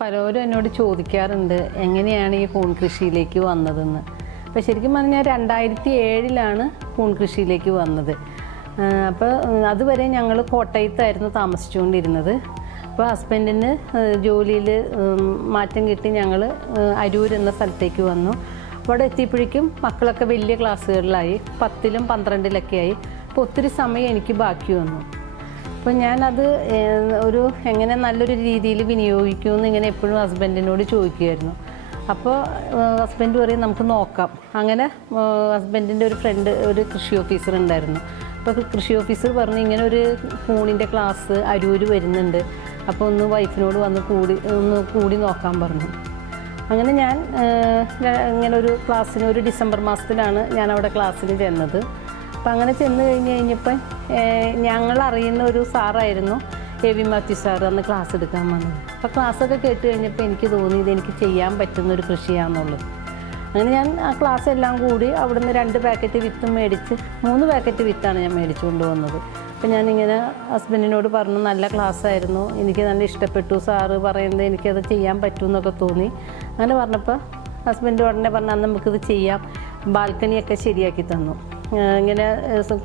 പലരും എന്നോട് ചോദിക്കാറുണ്ട് എങ്ങനെയാണ് ഈ കൂൺ കൃഷിയിലേക്ക് വന്നതെന്ന്? അപ്പോൾ ശരിക്കും പറഞ്ഞാൽ രണ്ടായിരത്തി ഏഴിലാണ് കൂൺ കൃഷിയിലേക്ക് വന്നത്. അപ്പോൾ അതുവരെ ഞങ്ങൾ കോട്ടയത്തായിരുന്നു താമസിച്ചുകൊണ്ടിരുന്നത്. അപ്പോൾ ഹസ്ബൻഡിന് ജോലിയിൽ മാറ്റം കിട്ടി ഞങ്ങൾ അരൂർ എന്ന സ്ഥലത്തേക്ക് വന്നു. അവിടെ എത്തിയപ്പോഴേക്കും മക്കളൊക്കെ വലിയ ക്ലാസ്സുകളിലായി പത്തിലും പന്ത്രണ്ടിലൊക്കെ ആയി. അപ്പോൾ ഒത്തിരി സമയം എനിക്ക് ബാക്കി വന്നു. അപ്പോൾ ഞാനത് ഒരു എങ്ങനെ നല്ലൊരു രീതിയിൽ വിനിയോഗിക്കുമെന്ന് ഇങ്ങനെ എപ്പോഴും ഹസ്ബൻഡിനോട് ചോദിക്കുമായിരുന്നു അപ്പോൾ ഹസ്ബൻഡ് പറയും നമുക്ക് നോക്കാം. അങ്ങനെ ഹസ്ബൻഡിന്റെ ഒരു ഫ്രണ്ട് ഒരു കൃഷി ഓഫീസർ ഉണ്ടായിരുന്നു. അപ്പോൾ കൃഷി ഓഫീസർ പറഞ്ഞു ഇങ്ങനെ ഒരു കൂണിന്റെ ക്ലാസ് അരൂര് വരുന്നുണ്ട്. അപ്പോൾ ഒന്ന് വൈഫിനോട് വന്ന് കൂടി ഒന്ന് കൂടി നോക്കാൻ പറഞ്ഞു. അങ്ങനെ ഞാൻ ഇങ്ങനെ ഒരു ക്ലാസ്സിന് ഒരു ഡിസംബർ മാസത്തിലാണ് ഞാൻ അവിടെ ക്ലാസ്സിന് ചെന്നത്. അപ്പം അങ്ങനെ ചെന്ന് കഴിഞ്ഞ് കഴിഞ്ഞപ്പം ഞങ്ങൾ അറിയുന്ന ഒരു സാറായിരുന്നു എ വി മാത്യു സാർ അന്ന് ക്ലാസ് എടുക്കാൻ വന്നത്. അപ്പോൾ ക്ലാസ്സൊക്കെ കേട്ട് കഴിഞ്ഞപ്പോൾ എനിക്ക് തോന്നി ഇത് എനിക്ക് ചെയ്യാൻ പറ്റുന്ന ഒരു കൃഷിയാണെന്നുള്ളത് അങ്ങനെ ഞാൻ ആ ക്ലാസ് എല്ലാം കൂടി അവിടുന്ന് രണ്ട് പാക്കറ്റ് വിത്ത് മേടിച്ച് മൂന്ന് പാക്കറ്റ് വിത്താണ് ഞാൻ മേടിച്ചു കൊണ്ടുവന്നത് അപ്പം ഞാനിങ്ങനെ ഹസ്ബൻഡിനോട് പറഞ്ഞു നല്ല ക്ലാസ് ആയിരുന്നു എനിക്ക് നല്ല ഇഷ്ടപ്പെട്ടു സാറ് പറയുന്നത് എനിക്കത് ചെയ്യാൻ പറ്റുമെന്നൊക്കെ തോന്നി. അങ്ങനെ പറഞ്ഞപ്പോൾ ഹസ്ബൻഡ് ഉടനെ പറഞ്ഞു അന്ന് നമുക്കിത് ചെയ്യാം. ബാൽക്കണിയൊക്കെ ശരിയാക്കി തന്നു. ഇങ്ങനെ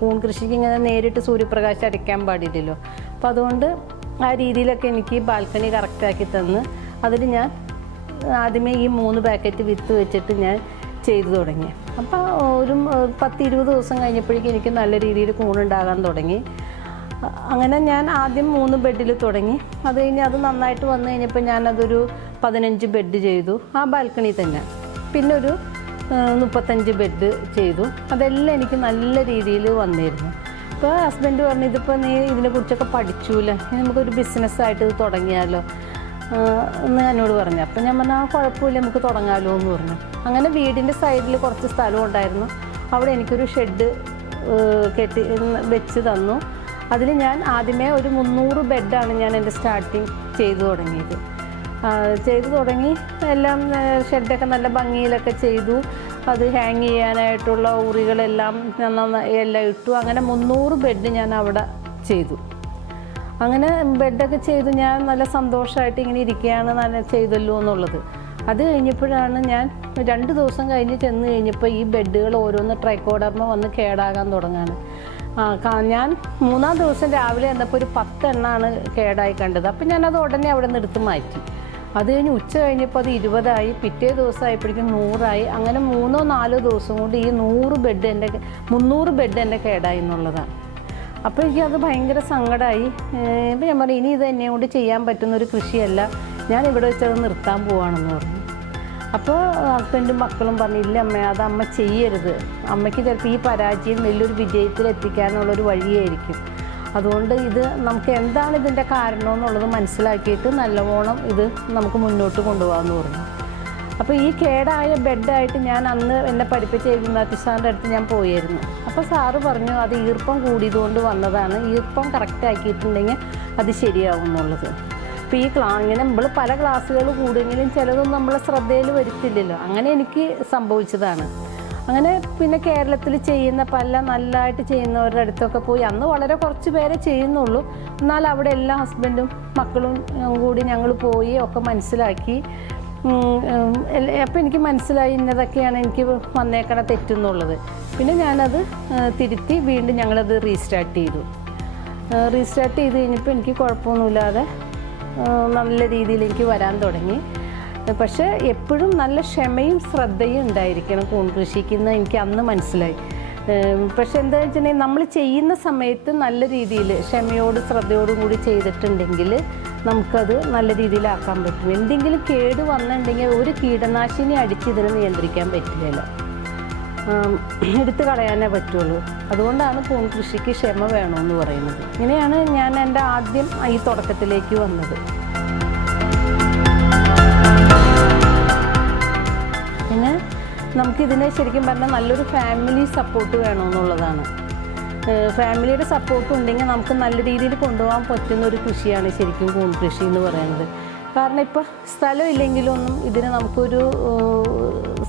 കൂൺ കൃഷിക്ക് ഇങ്ങനെ നേരിട്ട് സൂര്യപ്രകാശം അടിക്കാൻ പാടില്ലല്ലോ. അപ്പം അതുകൊണ്ട് ആ രീതിയിലൊക്കെ എനിക്ക് ബാൽക്കണി കറക്റ്റാക്കി തന്ന് അതിൽ ഞാൻ ആദ്യമേ ഈ മൂന്ന് പാക്കറ്റ് വിത്ത് വെച്ചിട്ട് ഞാൻ ചെയ്തു തുടങ്ങി. അപ്പോൾ ഒരു പത്ത് ഇരുപത് ദിവസം കഴിഞ്ഞപ്പോഴേക്കും എനിക്ക് നല്ല രീതിയിൽ കൂണുണ്ടാകാൻ തുടങ്ങി. അങ്ങനെ ഞാൻ ആദ്യം മൂന്ന് ബെഡിൽ തുടങ്ങി. അത് കഴിഞ്ഞ് അത് നന്നായിട്ട് വന്നു കഴിഞ്ഞപ്പോൾ ഞാനതൊരു പതിനഞ്ച് ബെഡ് ചെയ്തു. ആ ബാൽക്കണി തന്നെ. പിന്നെ ഒരു മുപ്പത്തഞ്ച് ബെഡ് ചെയ്തു. അതെല്ലാം എനിക്ക് നല്ല രീതിയിൽ വന്നിരുന്നു. ഇപ്പോൾ ഹസ്ബൻഡ് പറഞ്ഞു ഇതിപ്പോൾ നീ ഇതിനെക്കുറിച്ചൊക്കെ പഠിച്ചൂല? നമുക്കൊരു ബിസിനസ്സായിട്ട് ഇത് തുടങ്ങിയാലോ? എന്ന് എന്നോട് പറഞ്ഞു. അപ്പം ഞാൻ പറഞ്ഞു ആ കുഴപ്പമില്ല നമുക്ക് തുടങ്ങാമല്ലോ എന്ന് പറഞ്ഞു. അങ്ങനെ വീടിന്റെ സൈഡിൽ കുറച്ച് സ്ഥലം ഉണ്ടായിരുന്നു. അവിടെ എനിക്കൊരു ഷെഡ് കെട്ടി വെച്ച് തന്നു. അതിൽ ഞാൻ ആദ്യമേ ഒരു മുന്നൂറ് ബെഡാണ് ഞാൻ എന്റെ സ്റ്റാർട്ടിങ് ചെയ്തു തുടങ്ങിയത്. ചെയ്തു തുടങ്ങി. എല്ലാം ഷെഡൊക്കെ നല്ല ഭംഗിയിലൊക്കെ ചെയ്തു. അത് ഹാങ് ചെയ്യാനായിട്ടുള്ള ഉറികളെല്ലാം എല്ലാം ഇട്ടു. അങ്ങനെ മുന്നൂറ് ബെഡ് ഞാൻ അവിടെ ചെയ്തു. അങ്ങനെ ബെഡൊക്കെ ചെയ്തു. ഞാൻ നല്ല സന്തോഷമായിട്ട് ഇങ്ങനെ ഇരിക്കുകയാണ് നല്ല ചെയ്തല്ലോ എന്നുള്ളത്. അത് കഴിഞ്ഞപ്പോഴാണ് ഞാൻ രണ്ട് ദിവസം കഴിഞ്ഞ് ചെന്ന് കഴിഞ്ഞപ്പോൾ ഈ ബെഡുകൾ ഓരോന്ന് ട്രൈക്കോഡർമ വന്ന് കേടാകാൻ തുടങ്ങാണ്. ഞാൻ മൂന്നാം ദിവസം രാവിലെ എന്നപ്പോൾ ഒരു പത്തെണ്ണാണ് കേടായി കണ്ടത്. അപ്പം ഞാനത് ഉടനെ അവിടെ നിന്ന് എടുത്ത് മാറ്റി. അത് കഴിഞ്ഞ് ഉച്ച കഴിഞ്ഞപ്പോൾ അത് ഇരുപതായി പിറ്റേ ദിവസം ആയപ്പോഴേക്കും നൂറായി. അങ്ങനെ മൂന്നോ നാലോ ദിവസം കൊണ്ട് ഈ നൂറ് ബെഡ് എന്റെ മുന്നൂറ് ബെഡ് എന്റെ കേടായി എന്നുള്ളതാണ്. അപ്പോൾ എനിക്ക് അത് ഭയങ്കര സങ്കടമായി ഇപ്പം ഞാൻ പറഞ്ഞു ഇനി ഇത് എന്നെ കൊണ്ട് ചെയ്യാൻ പറ്റുന്ന ഒരു കൃഷിയല്ല. ഞാൻ ഇവിടെ വെച്ചത് നിർത്താൻ പോവാണെന്ന് പറഞ്ഞു. അപ്പോൾ ഹസ്ബൻഡും മക്കളും പറഞ്ഞു ഇല്ല അമ്മ അത് അമ്മ ചെയ്യരുത്. അമ്മയ്ക്ക് ചിലപ്പോൾ ഈ പരാജയം വലിയൊരു വിജയത്തിൽ എത്തിക്കാനുള്ളൊരു വഴിയായിരിക്കും. അതുകൊണ്ട് ഇത് നമുക്ക് എന്താണ് ഇതിന്റെ കാരണം എന്നുള്ളത് മനസ്സിലാക്കിയിട്ട് നല്ലവണ്ണം ഇത് നമുക്ക് മുന്നോട്ട് കൊണ്ടുപോകാമെന്ന് പറഞ്ഞു. അപ്പോൾ ഈ കേടായ ബെഡായിട്ട് ഞാൻ അന്ന് എന്നെ പഠിപ്പിച്ച എഴുതി സാറിന്റെ അടുത്ത് ഞാൻ പോയിരുന്നു. അപ്പോൾ സാറ് പറഞ്ഞു അത് ഈർപ്പം കൂടിയതുകൊണ്ട് വന്നതാണ്. ഈർപ്പം കറക്റ്റ് ആക്കിയിട്ടുണ്ടെങ്കിൽ അത് ശരിയാവും എന്നുള്ളത്. അപ്പോൾ ഈ ക്ലാ ഇങ്ങനെ നമ്മൾ പല ക്ലാസ്സുകൾ കൂടുമെങ്കിലും ചിലതൊന്നും നമ്മളെ ശ്രദ്ധയിൽ വരുത്തില്ലല്ലോ. അങ്ങനെ എനിക്ക് സംഭവിച്ചതാണ്. അങ്ങനെ പിന്നെ കേരളത്തിൽ ചെയ്യുന്ന പല നല്ലതായിട്ട് ചെയ്യുന്നവരുടെ അടുത്തൊക്കെ പോയി. അന്ന് വളരെ കുറച്ച് പേരെ ചെയ്യുന്നുള്ളൂ. എന്നാൽ അവിടെ എല്ലാ ഹസ്ബൻഡും മക്കളും കൂടി ഞങ്ങൾ പോയി ഒക്കെ മനസ്സിലാക്കി. അപ്പം എനിക്ക് മനസ്സിലായി ഇന്നതൊക്കെയാണ് എനിക്ക് വന്നേക്കണ തെറ്റെന്നുള്ളത്. പിന്നെ ഞാനത് തിരുത്തി വീണ്ടും ഞങ്ങളത് റീസ്റ്റാർട്ട് ചെയ്തു. റീസ്റ്റാർട്ട് ചെയ്ത് കഴിഞ്ഞപ്പോൾ എനിക്ക് കുഴപ്പമൊന്നുമില്ലാതെ നല്ല രീതിയിൽ എനിക്ക് വരാൻ തുടങ്ങി. പക്ഷേ എപ്പോഴും നല്ല ക്ഷമയും ശ്രദ്ധയും ഉണ്ടായിരിക്കണം കൂൺ കൃഷിക്ക് എന്ന് എനിക്ക് അന്ന് മനസ്സിലായി. പക്ഷെ എന്താ വെച്ചിട്ടുണ്ടെങ്കിൽ നമ്മൾ ചെയ്യുന്ന സമയത്ത് നല്ല രീതിയിൽ ക്ഷമയോട് ശ്രദ്ധയോടും കൂടി ചെയ്തിട്ടുണ്ടെങ്കിൽ നമുക്കത് നല്ല രീതിയിലാക്കാൻ പറ്റും. എന്തെങ്കിലും കേട് വന്നിട്ടുണ്ടെങ്കിൽ ഒരു കീടനാശിനി അടിച്ച് ഇതിനെ നിയന്ത്രിക്കാൻ പറ്റില്ലല്ലോ. എടുത്തു കളയാനേ പറ്റുള്ളൂ. അതുകൊണ്ടാണ് പൂൺ കൃഷിക്ക് ക്ഷമ വേണമെന്ന് പറയുന്നത്. ഇങ്ങനെയാണ് ഞാൻ എന്റെ ആദ്യം ഈ തുടക്കത്തിലേക്ക് വന്നത്. നമുക്കിതിനെ ശരിക്കും പറഞ്ഞാൽ നല്ലൊരു ഫാമിലി സപ്പോർട്ട് വേണമെന്നുള്ളതാണ്. ഫാമിലിയുടെ സപ്പോർട്ട് ഉണ്ടെങ്കിൽ നമുക്ക് നല്ല രീതിയിൽ കൊണ്ടുപോകാൻ പറ്റുന്ന ഒരു കൃഷിയാണ് ശരിക്കും കൂൺ കൃഷി എന്ന് പറയുന്നത്. കാരണം ഇപ്പോൾ സ്ഥലം ഇല്ലെങ്കിലൊന്നും ഇതിന് നമുക്കൊരു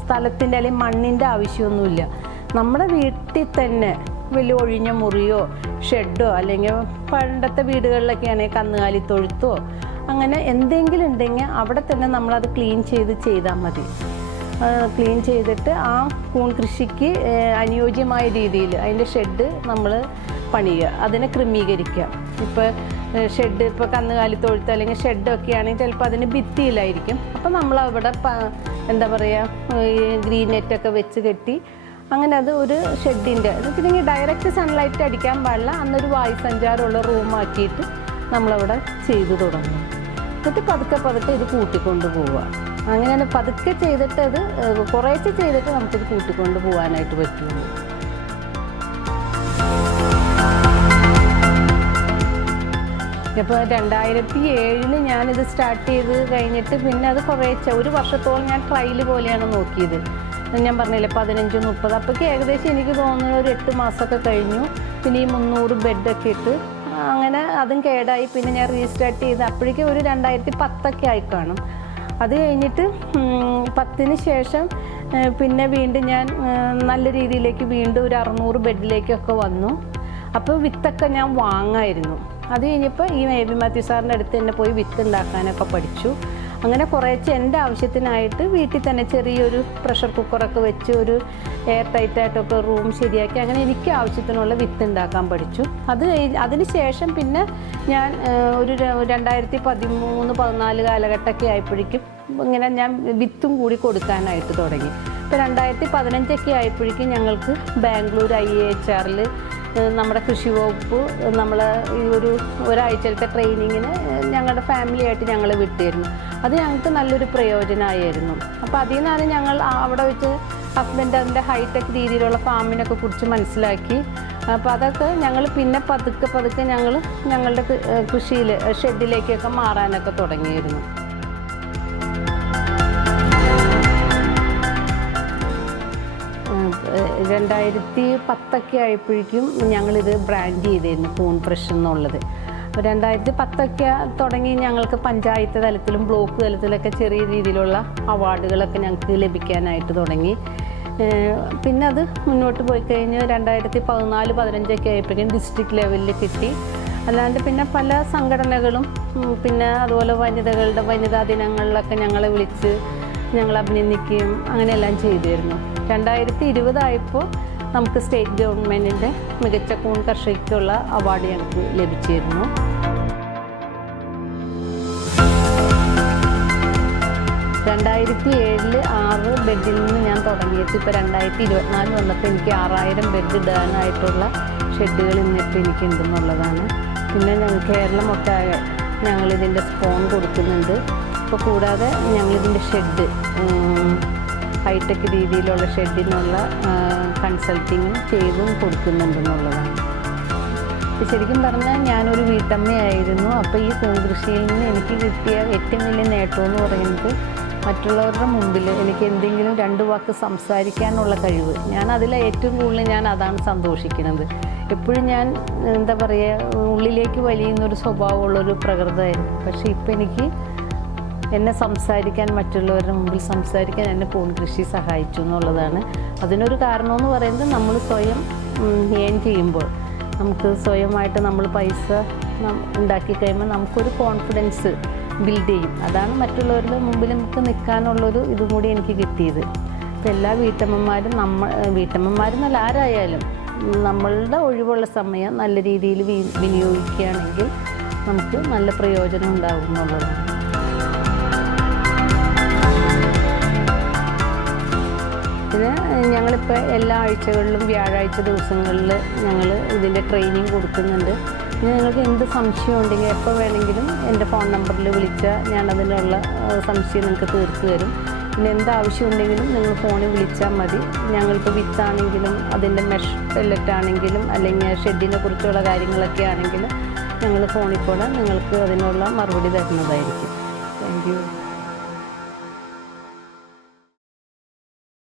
സ്ഥലത്തിന്റെ അല്ലെങ്കിൽ മണ്ണിന്റെ ആവശ്യമൊന്നുമില്ല. നമ്മുടെ വീട്ടിൽ തന്നെ വലിയ ഒഴിഞ്ഞ മുറിയോ ഷെഡോ അല്ലെങ്കിൽ പണ്ടത്തെ വീടുകളിലൊക്കെ ആണെങ്കിൽ കന്നുകാലി തൊഴുത്തോ അങ്ങനെ എന്തെങ്കിലും ഉണ്ടെങ്കിൽ അവിടെ തന്നെ നമ്മളത് ക്ലീൻ ചെയ്ത് ചെയ്താൽ മതി. ക്ലീൻ ചെയ്തിട്ട് ആ കൂൺ കൃഷിക്ക് അനുയോജ്യമായ രീതിയിൽ അതിന്റെ ഷെഡ് നമ്മൾ പണിയുക. അതിനെ ക്രമീകരിക്കുക. ഇപ്പോൾ ഷെഡ് ഇപ്പോൾ കന്നുകാലി തൊഴുത്ത് അല്ലെങ്കിൽ ഷെഡൊക്കെ ആണെങ്കിൽ ചിലപ്പോൾ അതിന് ഭിത്തിയിലായിരിക്കും. അപ്പോൾ നമ്മൾ അവിടെ എന്താ പറയുക ഈ ഗ്രീൻ നെറ്റൊക്കെ വെച്ച് കെട്ടി അങ്ങനെ അത് ഒരു ഷെഡിന്റെ എന്ന് ഡയറക്റ്റ് സൺലൈറ്റ് അടിക്കാൻ പാടില്ല. അന്നൊരു വായു സഞ്ചാരമുള്ള റൂമാക്കിയിട്ട് നമ്മളവിടെ ചെയ്തു തുടങ്ങും. എന്നിട്ട് പതുക്കെ പതുക്കെ ഇത് കൂട്ടിക്കൊണ്ട് പോവുക. അങ്ങനെ പതുക്കെ ചെയ്തിട്ട് അത് കുറേശ്ശെ ചെയ്തിട്ട് നമുക്കിത് കൂട്ടിക്കൊണ്ട് പോകാനായിട്ട് പറ്റുള്ളൂ. ഇപ്പോൾ രണ്ടായിരത്തി ഏഴിന് ഞാനിത് സ്റ്റാർട്ട് ചെയ്ത് കഴിഞ്ഞിട്ട് പിന്നെ അത് കുറേശ്ശെ ഒരു വർഷത്തോളം ഞാൻ ട്രയൽ പോലെയാണ് നോക്കിയത്. ഞാൻ പറഞ്ഞില്ലേ പതിനഞ്ച് മുപ്പത്. അപ്പോഴേക്ക് ഏകദേശം എനിക്ക് തോന്നുന്നത് ഒരു എട്ട് മാസമൊക്കെ കഴിഞ്ഞു. പിന്നെ ഈ മുന്നൂറ് ബെഡൊക്കെ ഇട്ട് അങ്ങനെ അതും കേടായി. പിന്നെ ഞാൻ റീസ്റ്റാർട്ട് ചെയ്ത് അപ്പോഴേക്കും ഒരു രണ്ടായിരത്തി പത്തൊക്കെ ആയി കാണും. അത് കഴിഞ്ഞിട്ട് പത്തിന് ശേഷം പിന്നെ വീണ്ടും ഞാൻ നല്ല രീതിയിലേക്ക് വീണ്ടും ഒരു അറുന്നൂറ് ബെഡിലേക്കൊക്കെ വന്നു. അപ്പോൾ വിത്തൊക്കെ ഞാൻ വാങ്ങായിരുന്നു. അത് കഴിഞ്ഞപ്പോൾ ഈ മേബി മാത്യു സാറിന്റെ അടുത്ത് തന്നെ പോയി വിത്ത് ഉണ്ടാക്കാനൊക്കെ പഠിച്ചു. അങ്ങനെ കുറേച്ച് എന്റെ ആവശ്യത്തിനായിട്ട് വീട്ടിൽ തന്നെ ചെറിയൊരു പ്രഷർ കുക്കറൊക്കെ വെച്ച് ഒരു എയർ ടൈറ്റായിട്ടൊക്കെ റൂം ശരിയാക്കി അങ്ങനെ എനിക്ക് ആവശ്യത്തിനുള്ള വിത്ത് ഉണ്ടാക്കാൻ പഠിച്ചു. അത് അതിന് ശേഷം പിന്നെ ഞാൻ ഒരു രണ്ടായിരത്തി പതിമൂന്ന് പതിനാല് കാലഘട്ടമൊക്കെ ആയപ്പോഴേക്കും ഇങ്ങനെ ഞാൻ വിത്തും കൂടി കൊടുക്കാനായിട്ട് തുടങ്ങി. ഇപ്പോൾ രണ്ടായിരത്തി പതിനഞ്ചൊക്കെ ആയപ്പോഴേക്കും ഞങ്ങൾക്ക് ബാംഗ്ലൂർ ഐ എച്ച് ആറിൽ നമ്മുടെ കൃഷി വകുപ്പ് നമ്മൾ ഈ ഒരു ഒരാഴ്ചത്തെ ട്രെയിനിങ്ങിന് ഞങ്ങളുടെ ഫാമിലിയായിട്ട് ഞങ്ങൾ വിട്ടിരുന്നു. അത് ഞങ്ങൾക്ക് നല്ലൊരു പ്രയോജനമായിരുന്നു അപ്പോൾ അതിൽ നിന്നാണ് ഞങ്ങൾ അവിടെ വെച്ച് ഹസ്ബൻഡ് അതിന്റെ ഹൈടെക് രീതിയിലുള്ള ഫാമിനൊക്കെ കുറിച്ച് മനസ്സിലാക്കി. അപ്പോൾ അതൊക്കെ ഞങ്ങൾ പിന്നെ പതുക്കെ പതുക്കെ ഞങ്ങൾ ഞങ്ങളുടെ കൃഷിയിൽ ഷെഡിലേക്കൊക്കെ മാറാനൊക്കെ തുടങ്ങിയിരുന്നു. രണ്ടായിരത്തി പത്തൊക്കെ ആയപ്പോഴേക്കും ഞങ്ങളിത് ബ്രാൻഡ് ചെയ്തിരുന്നു കൂൺ ഫ്രഷ് എന്നുള്ളത്. അപ്പോൾ രണ്ടായിരത്തി പത്തൊക്കെ തുടങ്ങി ഞങ്ങൾക്ക് പഞ്ചായത്ത് തലത്തിലും ബ്ലോക്ക് തലത്തിലൊക്കെ ചെറിയ രീതിയിലുള്ള അവാർഡുകളൊക്കെ ഞങ്ങൾക്ക് ലഭിക്കാനായിട്ട് തുടങ്ങി. പിന്നെ അത് മുന്നോട്ട് പോയി കഴിഞ്ഞ് രണ്ടായിരത്തി പതിനാല് പതിനഞ്ചൊക്കെ ആയപ്പോഴേക്കും ഡിസ്ട്രിക്ട് ലെവലിൽ കിട്ടി. അല്ലാണ്ട് പിന്നെ പല സംഘടനകളും പിന്നെ അതുപോലെ വനിതകളുടെ വനിതാ ദിനങ്ങളിലൊക്കെ ഞങ്ങളെ വിളിച്ച് ഞങ്ങൾ അഭിനന്ദിക്കുകയും അങ്ങനെയെല്ലാം ചെയ്തിരുന്നു. രണ്ടായിരത്തി ഇരുപതായപ്പോൾ നമുക്ക് സ്റ്റേറ്റ് ഗവൺമെന്റിന്റെ മികച്ച കൂൺ കർഷകയ്ക്കുള്ള അവാർഡ് ഞങ്ങൾക്ക് ലഭിച്ചിരുന്നു. രണ്ടായിരത്തി ഏഴിൽ ആറ് ബെഡിൽ നിന്ന് ഞാൻ തുടങ്ങിയിട്ട് ഇപ്പോൾ രണ്ടായിരത്തി ഇരുപത്തിനാല് വന്നപ്പോൾ എനിക്ക് ആറായിരം ബെഡ് ഇടാനായിട്ടുള്ള ഷെഡുകൾ ഇന്നിപ്പോൾ എനിക്കുണ്ടെന്നുള്ളതാണ്. പിന്നെ ഞങ്ങൾ കേരളം ഒക്കെ ഞങ്ങളിതിന്റെ സ്പോൺ കൊടുക്കുന്നുണ്ട്. ഇപ്പോൾ കൂടാതെ ഞങ്ങളിതിന്റെ ഷെഡ് ഹൈടെക് രീതിയിലുള്ള ഷെഡിനുള്ള കൺസൾട്ടിങ്ങും ചെയ്തും കൊടുക്കുന്നുണ്ടെന്നുള്ളതാണ്. ശരിക്കും പറഞ്ഞാൽ ഞാനൊരു വീട്ടമ്മയായിരുന്നു. അപ്പോൾ ഈ പൂങ്കൃഷിയിൽ നിന്ന് എനിക്ക് കിട്ടിയ ഏറ്റവും വലിയ നേട്ടം എന്ന് പറയുന്നത് മറ്റുള്ളവരുടെ മുമ്പിൽ എനിക്ക് എന്തെങ്കിലും രണ്ട് വാക്ക് സംസാരിക്കാനുള്ള കഴിവ്. ഞാൻ അതിൽ ഏറ്റവും കൂടുതൽ ഞാൻ അതാണ് സന്തോഷിക്കുന്നത്. എപ്പോഴും ഞാൻ എന്താ പറയുക ഉള്ളിലേക്ക് വലിയുന്നൊരു സ്വഭാവമുള്ളൊരു പ്രകൃതമായിരുന്നു. പക്ഷേ ഇപ്പം എനിക്ക് എന്നെ സംസാരിക്കാൻ മറ്റുള്ളവരുടെ മുമ്പിൽ സംസാരിക്കാൻ എന്നെ പൂൺ കൃഷി സഹായിച്ചു എന്നുള്ളതാണ്. അതിനൊരു കാരണമെന്ന് പറയുന്നത് നമ്മൾ സ്വയം ഏൺ ചെയ്യുമ്പോൾ. നമുക്ക് സ്വയമായിട്ട് നമ്മൾ പൈസ ഉണ്ടാക്കി കഴിയുമ്പോൾ നമുക്കൊരു കോൺഫിഡൻസ് ബിൽഡ് ചെയ്യും. അതാണ് മറ്റുള്ളവരുടെ മുമ്പിൽ നമുക്ക് നിൽക്കാനുള്ളൊരു ഇതും കൂടി എനിക്ക് കിട്ടിയത്. അപ്പം എല്ലാ വീട്ടമ്മമാരും നമ്മൾ വീട്ടമ്മമാരെന്നല്ല ആരായാലും നമ്മളുടെ ഒഴിവുള്ള സമയം നല്ല രീതിയിൽ വിനിയോഗിക്കുകയാണെങ്കിൽ നമുക്ക് നല്ല പ്രയോജനം ഉണ്ടാകും എന്നുള്ളതാണ്. ഇത് ഞങ്ങളിപ്പോൾ എല്ലാ ആഴ്ചകളിലും വ്യാഴാഴ്ച ദിവസങ്ങളിൽ ഞങ്ങൾ ഇതിന്റെ ട്രെയിനിങ് കൊടുക്കുന്നുണ്ട്. ഇനി നിങ്ങൾക്ക് എന്ത് സംശയം ഉണ്ടെങ്കിൽ എപ്പോൾ വേണമെങ്കിലും എന്റെ ഫോൺ നമ്പറിൽ വിളിച്ചാൽ ഞാൻ അതിനുള്ള സംശയം നിങ്ങൾക്ക് തീർത്തു തരും. പിന്നെ എന്ത് ആവശ്യം ഉണ്ടെങ്കിലും നിങ്ങൾ ഫോണിൽ വിളിച്ചാൽ മതി. ഞങ്ങളിപ്പോൾ വിത്താണെങ്കിലും അതിന്റെ മെഷ് പെല്ലറ്റ് ആണെങ്കിലും അല്ലെങ്കിൽ ഷെഡിനെ കുറിച്ചുള്ള കാര്യങ്ങളൊക്കെ ആണെങ്കിലും ഞങ്ങൾ ഫോണിൽ കൂടെ നിങ്ങൾക്ക് അതിനുള്ള മറുപടി തരുന്നതായിരിക്കും. Thank you